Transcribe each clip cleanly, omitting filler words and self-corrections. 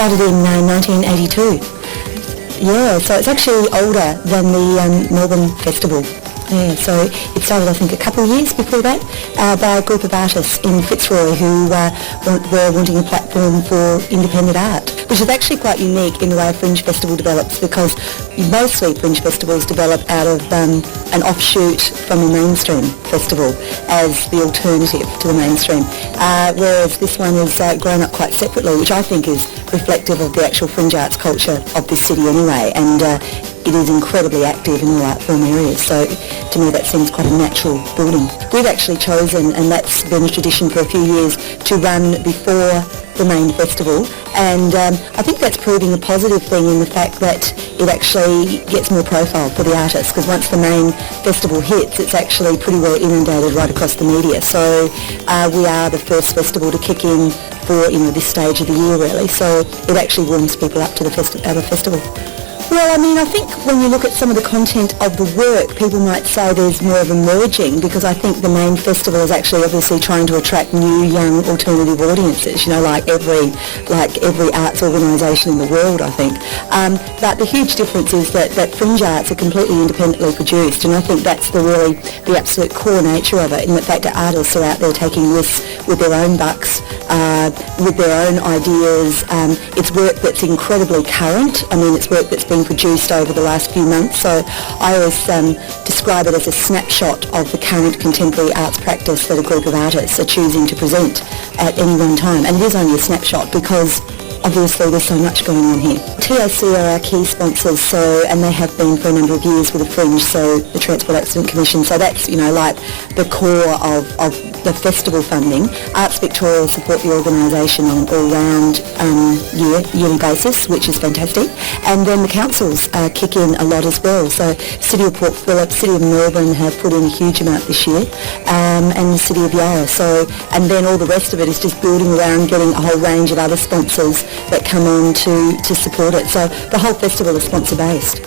Started in 1982. Yeah, so it's actually older than the Melbourne Festival. Yeah, so it started, I think, a couple of years before that by a group of artists in Fitzroy who were wanting a platform for independent art, which is actually quite unique in the way a Fringe Festival develops, because mostly Fringe Festivals develop out of an offshoot from a mainstream festival as the alternative to the mainstream, whereas this one has grown up quite separately, which I think is reflective of the actual fringe arts culture of this city anyway, and it is incredibly active in all art form areas, so to me that seems quite a natural building. We've actually chosen, and that's been a tradition for a few years, to run before the main festival, and I think that's proving a positive thing in the fact that it actually gets more profile for the artists, because once the main festival hits, it's actually pretty well inundated right across the media. So we are the first festival to kick in for this stage of the year really, so it actually warms people up to the festival. Well, I mean, I think when you look at some of the content of the work, people might say there's more of a merging, because I think the main festival is actually obviously trying to attract new, young, alternative audiences, like every arts organisation in the world, I think. But the huge difference is that fringe arts are completely independently produced, and I think that's the absolute core nature of it, in the fact that artists are out there taking risks with their own bucks, with their own ideas. It's work that's incredibly current. I mean, it's work that's been produced over the last few months, so I always describe it as a snapshot of the current contemporary arts practice that a group of artists are choosing to present at any one time, and it is only a snapshot because obviously there's so much going on here. TAC are our key sponsors, and they have been for a number of years with the Fringe, so the Transport Accident Commission, so that's like the core of the festival funding. Arts Victoria support the organisation on an all-round yearly basis, which is fantastic, and then the councils kick in a lot as well. So City of Port Phillip, City of Melbourne have put in a huge amount this year, and the City of Yarra. So, and then all the rest of it is just building around getting a whole range of other sponsors that come on to support it. So the whole festival is sponsor-based.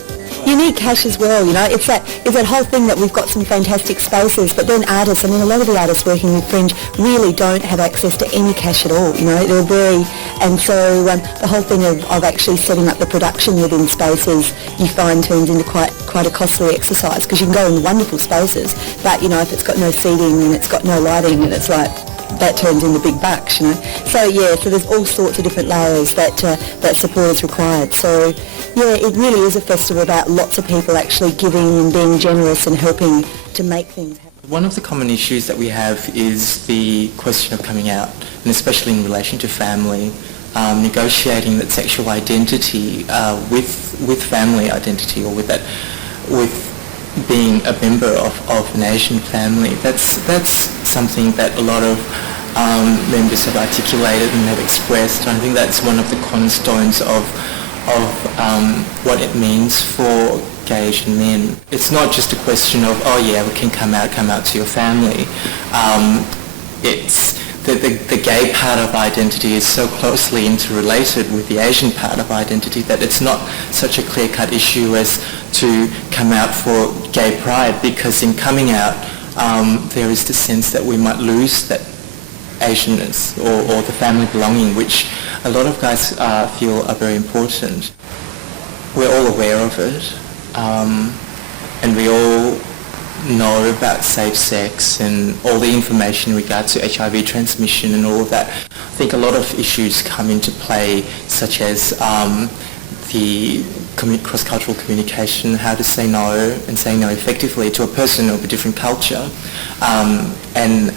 You need cash as well, It's that whole thing that we've got some fantastic spaces, but then artists, a lot of the artists working with Fringe really don't have access to any cash at all, They're very, and so the whole thing of actually setting up the production within spaces, you find turns into quite a costly exercise, because you can go in wonderful spaces, but, if it's got no seating and it's got no lighting, and it's like, that turns into big bucks, So so there's all sorts of different layers that support is required. So it really is a festival about lots of people actually giving and being generous and helping to make things happen. One of the common issues that we have is the question of coming out, and especially in relation to family, negotiating that sexual identity with family identity, or with being a member of an Asian family. That's something that a lot of members have articulated and have expressed, and I think that's one of the cornerstones of what it means for gay Asian men. It's not just a question of, we can come out to your family. It's the gay part of identity is so closely interrelated with the Asian part of identity that it's not such a clear-cut issue as to come out for gay pride, because in coming out there is the sense that we might lose that Asianness or the family belonging, which a lot of guys feel are very important. We're all aware of it, and we all know about safe sex and all the information in regard to HIV transmission and all of that. I think a lot of issues come into play, such as the cross-cultural communication, how to say no and say no effectively to a person of a different culture, and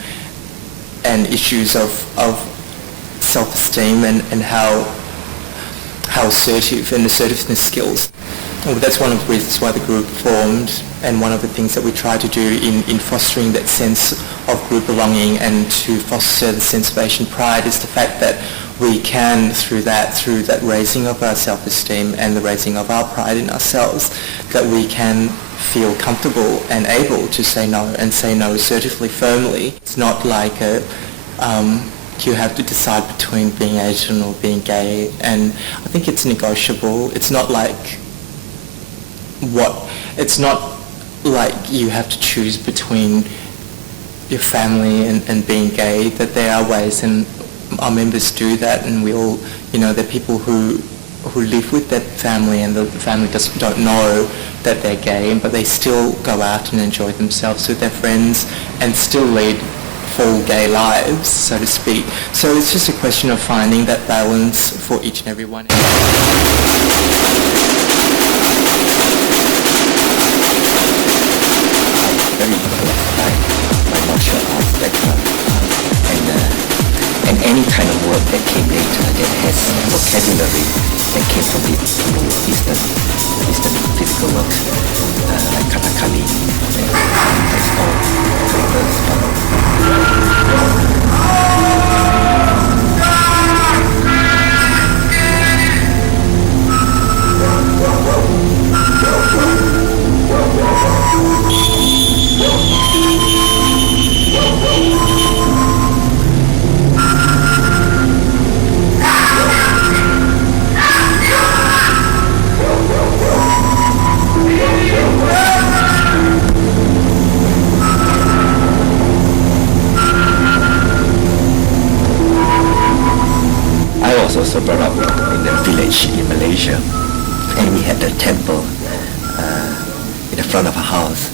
issues of self-esteem and how how assertive and assertiveness skills. Well, that's one of the reasons why the group formed, and one of the things that we try to do in fostering that sense of group belonging and to foster the sense of Asian pride is the fact that we can, through that raising of our self-esteem and the raising of our pride in ourselves, that we can feel comfortable and able to say no, and say no assertively, firmly. It's not like you have to decide between being Asian or being gay, and I think it's negotiable. It's not like you have to choose between your family and being gay, that there are ways, and our members do that, and we all, there are people who live with that family, and the family don't know that they're gay, but they still go out and enjoy themselves with their friends and still lead full gay lives, so to speak. So it's just a question of finding that balance for each and every one. Very by martial arts background, and any kind of work that came later that has vocabulary that came from the Eastern physical work, like katakali, that's all flavors. Also brought up in a village in Malaysia, and we had a temple in the front of a house.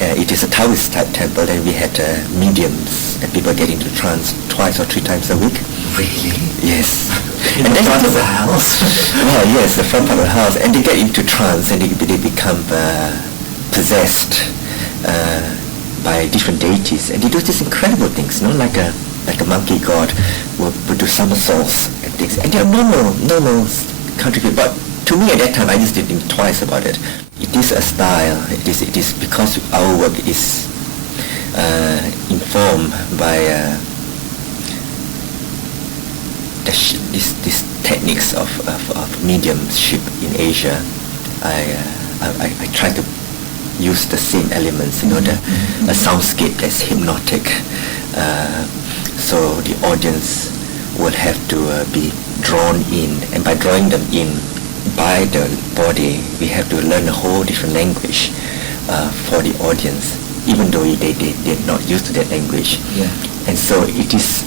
It is a Taoist type temple, and we had mediums and people get into trance twice or three times a week. Really? Yes. In the front of the house? Well, yes, the front part of the house, and they get into trance and they become possessed by different deities, and they do these incredible things, like a monkey god will do somersaults and things, and they are normal country people. But to me at that time, I just didn't think twice about it. It is a style. It is because our work is informed by these techniques of mediumship in Asia. I try to use the same elements, a soundscape that's hypnotic. So the audience will have to be drawn in, and by drawing them in by the body, we have to learn a whole different language for the audience, even though they're not used to that language. Yeah. And so it is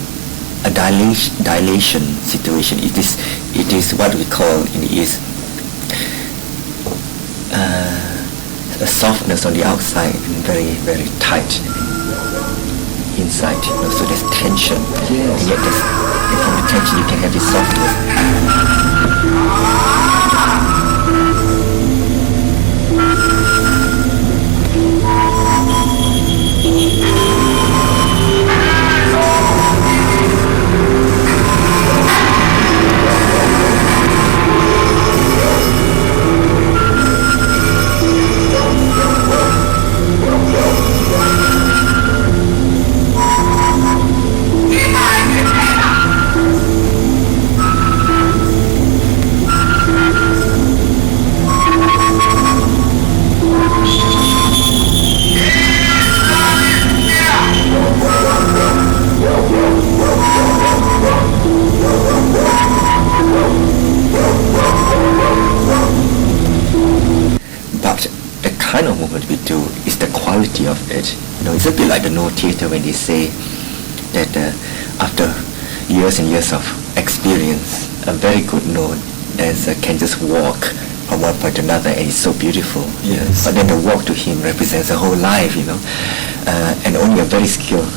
a dilation situation. It is what we call in the East a softness on the outside and very, very tight inside, so there's tension. Yes. And yet from the tension you can have this softness. Of it. It's a bit like the no theater when they say that after years and years of experience, a very good no dancer can just walk from one point to another, and it's so beautiful. Yes. But then the walk to him represents a whole life, and only a very skilled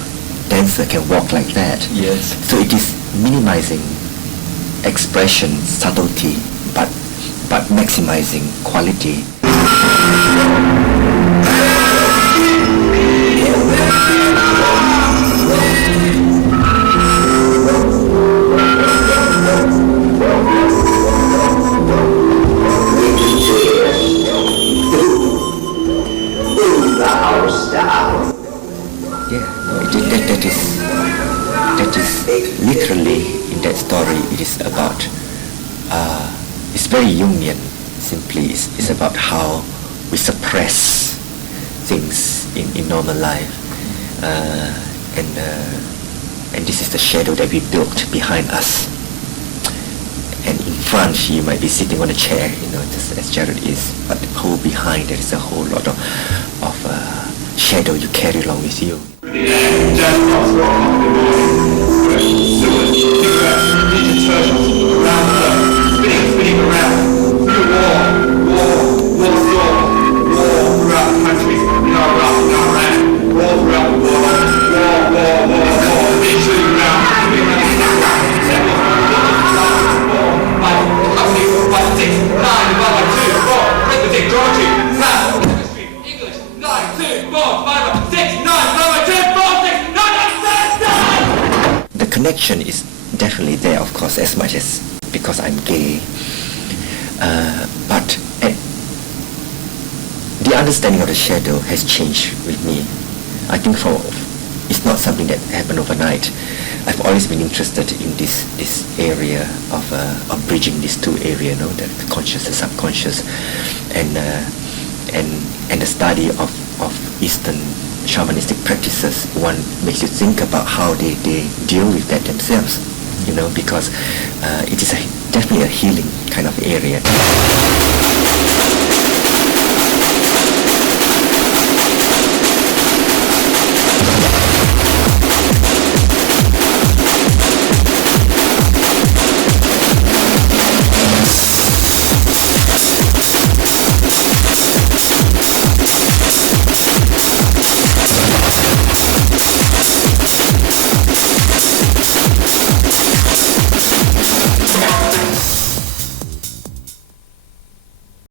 dancer can walk like that. Yes. So it is minimizing expression, subtlety, but maximizing quality. literally in that story it is about, it's very Jungian, simply it's about how we suppress things in normal life, and this is the shadow that we built behind us. And in front, you might be sitting on a chair, just as Jared is, but the whole behind there is a whole lot of shadow you carry along with you. The connection is definitely there, of course, as much as because I'm gay. But the understanding of the shadow has changed with me. I think it's not something that happened overnight. I've always been interested in this area of bridging these two areas, the conscious and subconscious, and the study of Eastern shamanistic practices. One makes you think about how they deal with that themselves, because it is definitely a healing kind of area.